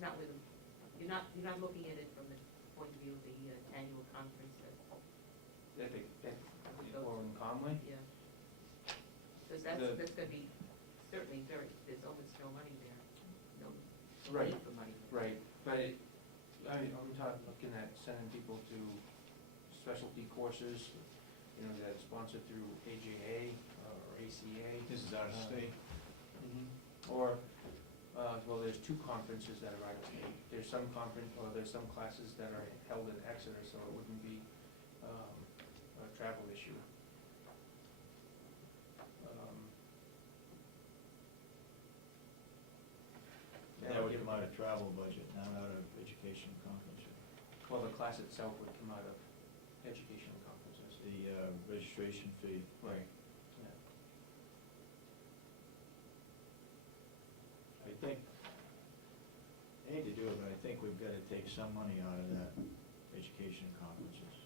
that's not with, you're not looking at it from the point of view of the annual conference Or in Conway? yeah. Because that's gonna be certainly there's almost no money there, no Right, need for money. right, but I'm looking at sending people to specialty courses, you know, that's sponsored through AJA or ACA. This is out of state. Or, well, there's two conferences that are out of state. There's some there's some classes that are held in Exeter, so it wouldn't be a travel issue. That would come out of travel budget, not out of education conference. Well, the class itself would come out of educational conferences. The registration fee. Right. Yeah. I think, I hate to do it, but I think we've got to take some money out of that education conferences.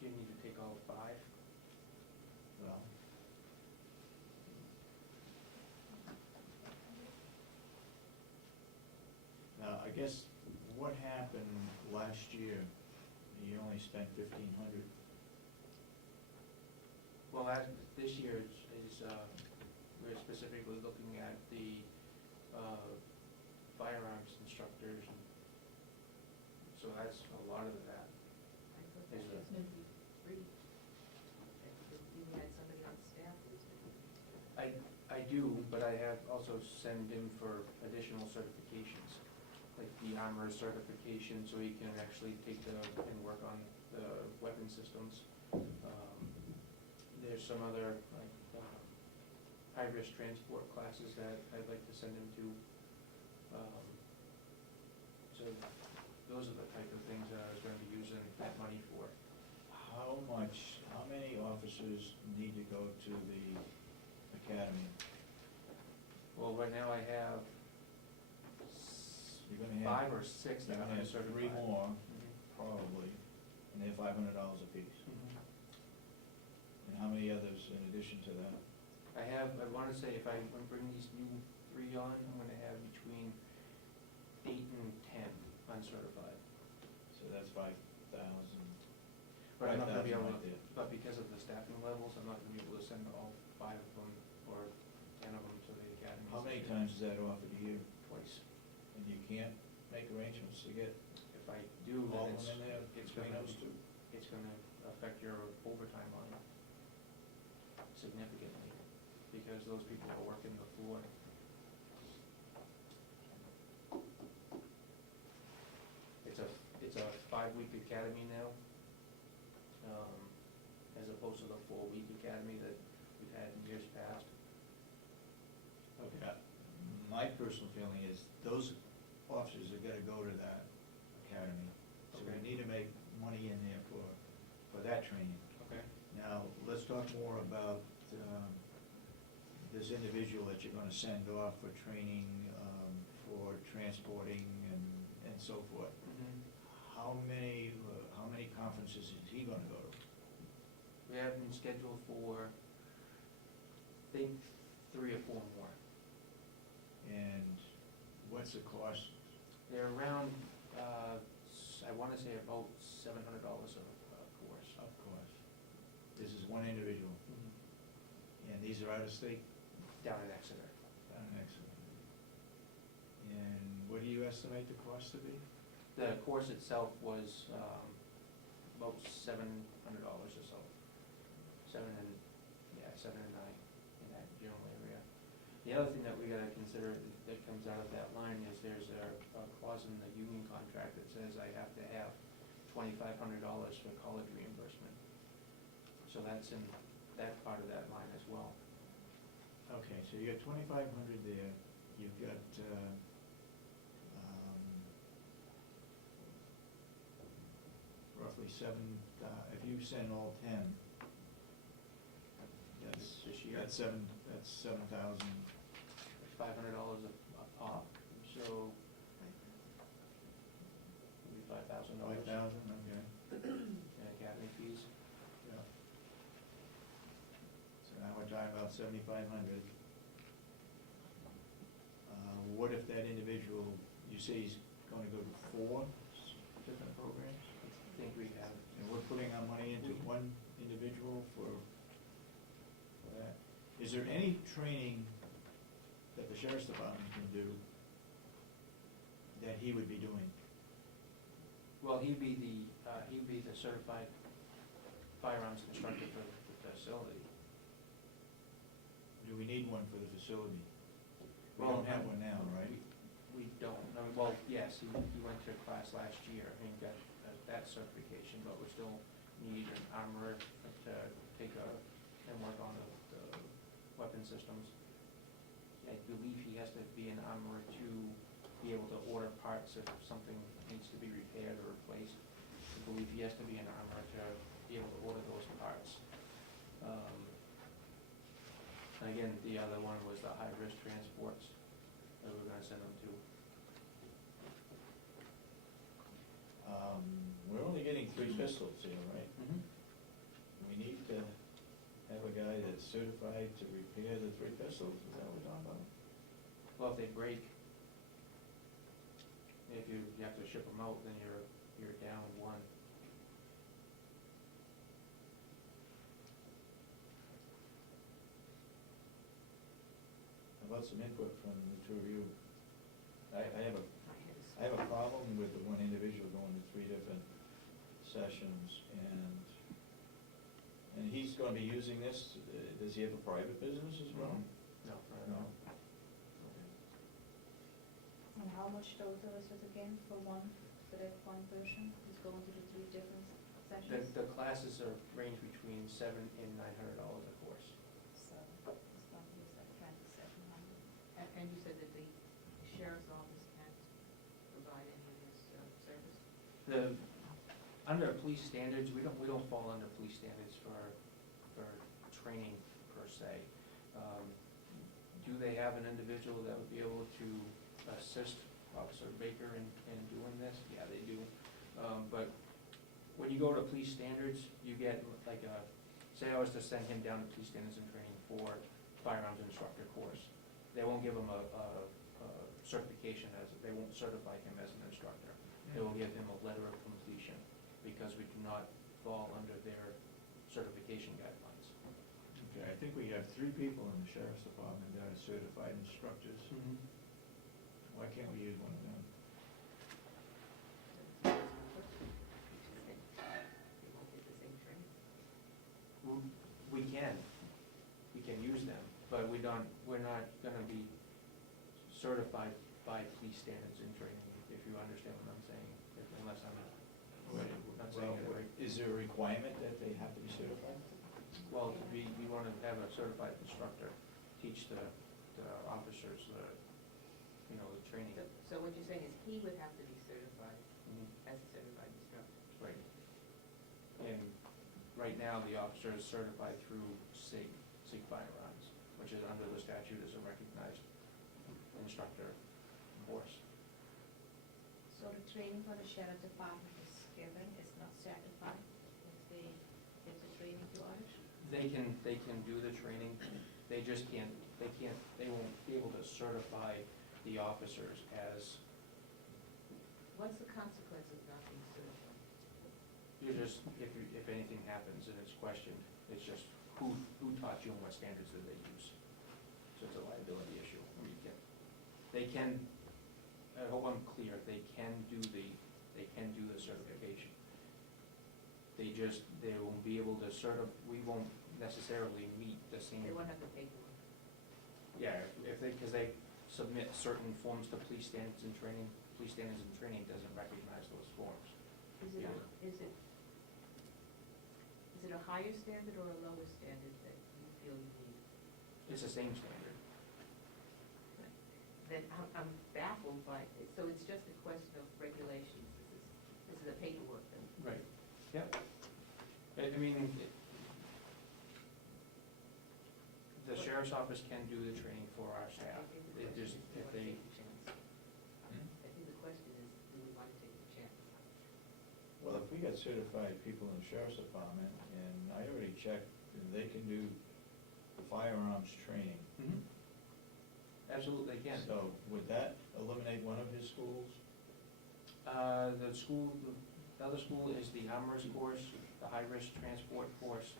Do you need to take all 5? Well, now, I guess what happened last year, you only spent 1,500. Well, this year is we're specifically looking at the firearms instructors, and so that's a lot of that. I thought that was gonna be free. You had somebody on staff who's gonna be. I do, but I have also sent in for additional certifications, like the armor certification, so he can actually take and work on the weapon systems. There's some other like high-risk transport classes that I'd like to send him to. So those are the type of things that I was going to be using that money for. How many officers need to go to the academy? Well, right now I have You're gonna have 5 or 6 that You're I'm gonna have certified. 3 more, Mhm. probably, and they're $500 apiece. Mhm. And how many others in addition to that? I want to say if I bring these new 3 on, I'm going to have between 8 and 10 uncertified. So that's 5,000. But I'm not going to be 5,000 able right to, there. but because of the staffing levels, I'm not going to be able to send all 5 of them or 10 of them to the academy. How many times is that offered a year? Twice. And you can't make arrangements to get If I do, all then of them in there it's between going those two? to affect your overtime on it significantly, because those people are working the floor. It's a 5-week academy now, as opposed to the 4-week academy that we've had in years past. Okay. My personal feeling is those officers are gonna go to that academy. So Okay. we need to make money in there for that training. Okay. Now, let's talk more about this individual that you're gonna send off for training, for transporting and so forth. Mm-hmm. How many conferences is he gonna go to? We have them scheduled for, I think, 3 or 4 more. And what's the cost? They're around, I want to say about $700 a course. Of course. This is one individual, and these are out of state? Down in Exeter. Excellent. And what do you estimate the cost to be? The course itself was about $700 or so. 7 and 9 in that general area. The other thing that we gotta consider that comes out of that line is there's a clause in the union contract that says I have to have $2,500 for college reimbursement. So that's in that part of that line as well. Okay, so you got 2,500 there, you've got, roughly 7, if you send all 10, that's, This year. that's 7,000. $500 a pop, so maybe $5,000. 5,000, okay. And academy fees. $7,500. What if that individual, you say he's gonna go to 4 different programs? I think we have, And we're putting our money into one individual for that? Is there any training that the sheriff's department can do that he would be doing? well, he'd be the certified firearms instructor for the facility. Do we need one for the facility? We Well, don't have one now, right? We don't, well, yes, he went to class last year and got that certification, but we still need an armorer to take and work on the weapon systems. I believe he has to be an armorer to be able to order parts if something needs to be repaired or replaced. I believe he has to be an armorer to be able to order those parts. And again, the other one was the high-risk transports that we were gonna send them to. We're only getting 3 pistols here, right? Mm-hmm. We need to have a guy that's certified to repair the 3 pistols, is that what we're talking about? Well, if they break, if you have to ship them out, then you're down 1. How about some input from the 2 of you? I have a My head is. I have a problem with the one individual going to 3 different sessions, and he's gonna be using this, does he have a private business as well? No, No? And how much total is it again for that one person who's going to the 3 different sessions? The classes are range between $700 and $900 a course. So, this one is like 2,700. And you said that the sheriff's office can't provide any of this service? Under police standards, we don't fall under police standards for training per se. Do they have an individual that would be able to assist Officer Baker in doing this? Yeah, they do. But when you go to police standards, you get like say I was to send him down to police standards and training for firearms instructor course. They won't give him a certification they won't certify him as an instructor. They will give him a letter of completion because we do not fall under their certification guidelines. Okay, I think we have 3 people in the sheriff's department that are certified instructors. Why can't we use one of them? They won't get the same training. We can use them, but we're not gonna be certified by police standards in training, if you understand what I'm saying, unless I'm not saying it right. Is there a requirement that they have to be certified? Well, we wanna have a certified instructor teach the officers the training. So what you're saying is he would have to be certified Mhm. as a certified instructor? Right. And right now, the officer is certified through SIG Firearms, which is under the statute as a recognized instructor course. So the training for the sheriff department is given, is not certified, if they give the training to others? They can do the training, they just can't, they won't be able to certify the officers as, What's the consequence of not being certified? you're just, if anything happens and it's questioned, it's just who taught you and what standards did they use? So it's a liability issue. They can, I hope I'm clear, they can do the certification. They won't be able to we won't necessarily meet the same. They won't have to pay for it. Yeah, because they submit certain forms to police standards and training, police standards and training doesn't recognize those forms. Is it Yeah. a higher standard or a lower standard that you feel you need? It's the same standard. Then I'm baffled by it. So it's just a question of regulations. This is a paperwork thing. Right. Yep. I mean, the sheriff's office can do the training for our staff. I think the It just, question is, do if we they, wanna take the chance? I think the question is, do we want to take the chance? Well, if we got certified people in the sheriff's department, and I already checked, and they can do firearms training. Mhm. Absolutely, they can. So would that eliminate one of his schools? The school, the other school is the armorer's course, the high-risk transport course,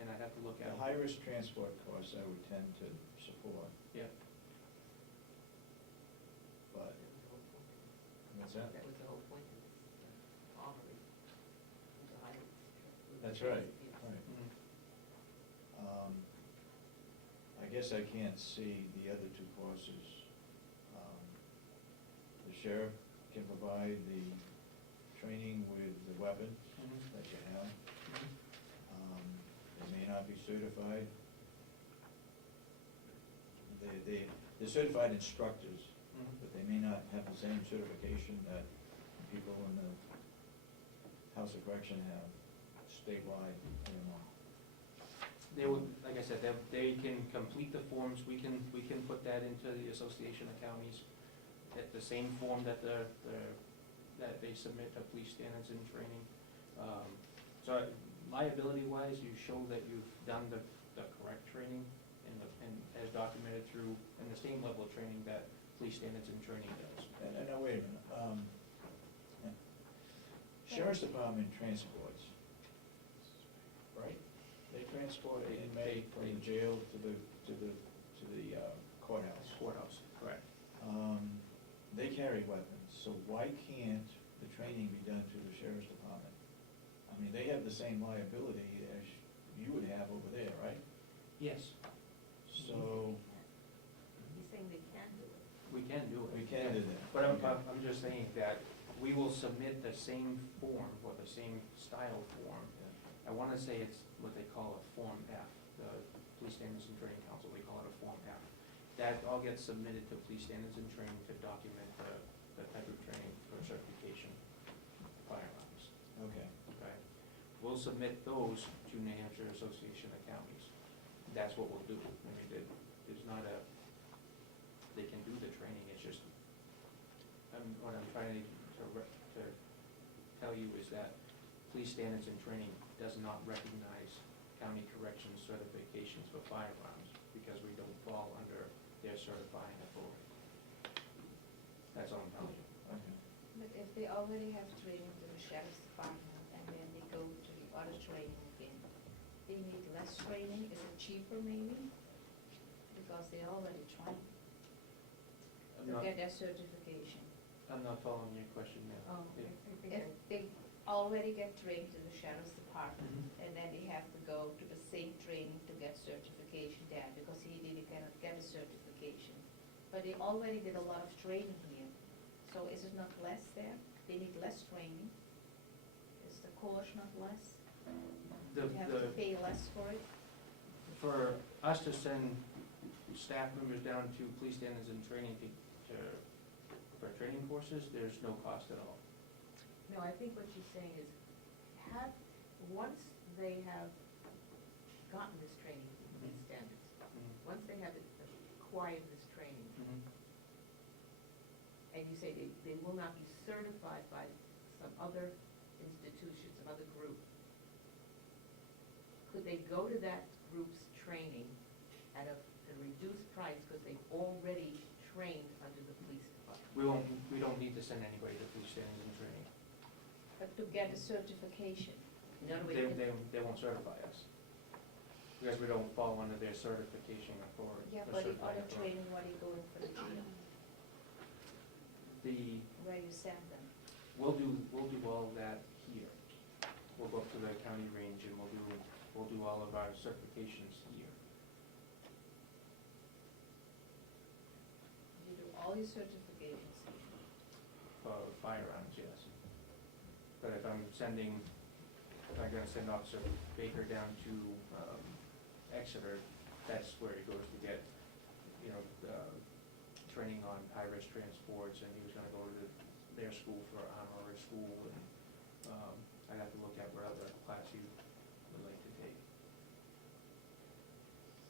and I'd have to look at. The high-risk transport course I would tend to support, Yeah, but, what's that? That was the whole point of this, honoring the highest. That's right, right. mhm. I guess I can't see the other two courses. The sheriff can provide the training with the weapon Mhm. that you have. Mhm. They may not be certified. They're certified instructors, Mhm. but they may not have the same certification that people in the House of Correction have statewide, I don't know. They would, like I said, they can complete the forms, we can put that into the Association of Counties, at the same form that that they submit to police standards and training. So liability-wise, you show that you've done the correct training and as documented through, in the same level of training that police standards and training does. And now, wait a minute, Sheriff's Department transports, right? They transport an inmate from the jail to the courthouse. Courthouse, correct. They carry weapons, so why can't the training be done through the Sheriff's Department? I mean, they have the same liability as you would have over there, right? Yes, So, He's saying they can do it. we can do it. we can do that. But Okay. I'm just saying that we will submit the same form or the same style form. I wanna say it's what they call a Form F, the Police Standards and Training Council, they call it a Form F. That all gets submitted to Police Standards and Training to document the type of training for certification of firearms, Okay, okay? We'll submit those to New Hampshire Association of Counties. That's what we'll do. I mean, there's not a, they can do the training, it's just, what I'm trying to tell you is that Police Standards and Training does not recognize county corrections certifications for firearms because we don't fall under their certifying authority. That's all I'm telling you. okay. But if they already have training to the sheriff's department and then they go to the other training again, they need less training, is it cheaper maybe? Because they already trained to get their certification. I'm not following your question now. Oh, Yeah. If they already get trained to the sheriff's department, Mhm. and then they have to go to the same training to get certification there, because he really cannot get a certification. But they already did a lot of training here, so is it not less there? They need less training? Is the course not less? The, You have to pay less for it? for us to send staff members down to Police Standards and Training for training courses, there's no cost at all. No, I think what she's saying is, once they have gotten this training in Mhm. standards, Mhm. once they have acquired this training, Mhm. and you say they will not be certified by some other institution, some other group, could they go to that group's training at a reduced price because they've already trained under the police department? We don't need to send anybody to Police Standards and Training. But to get a certification, In other words, They won't certify us, because we don't fall under their certification authority. yeah, or but the certifying other authority. training, what are you going for the jail, where you send them? We'll do all of that here. We'll go up to the county range and we'll do all of our certifications here. You do all your certifications here. For firearms, yes. But if I'm gonna send Officer Baker down to Exeter, that's where he goes to get, training on high-risk transports, and he was gonna go to their school for armorer school and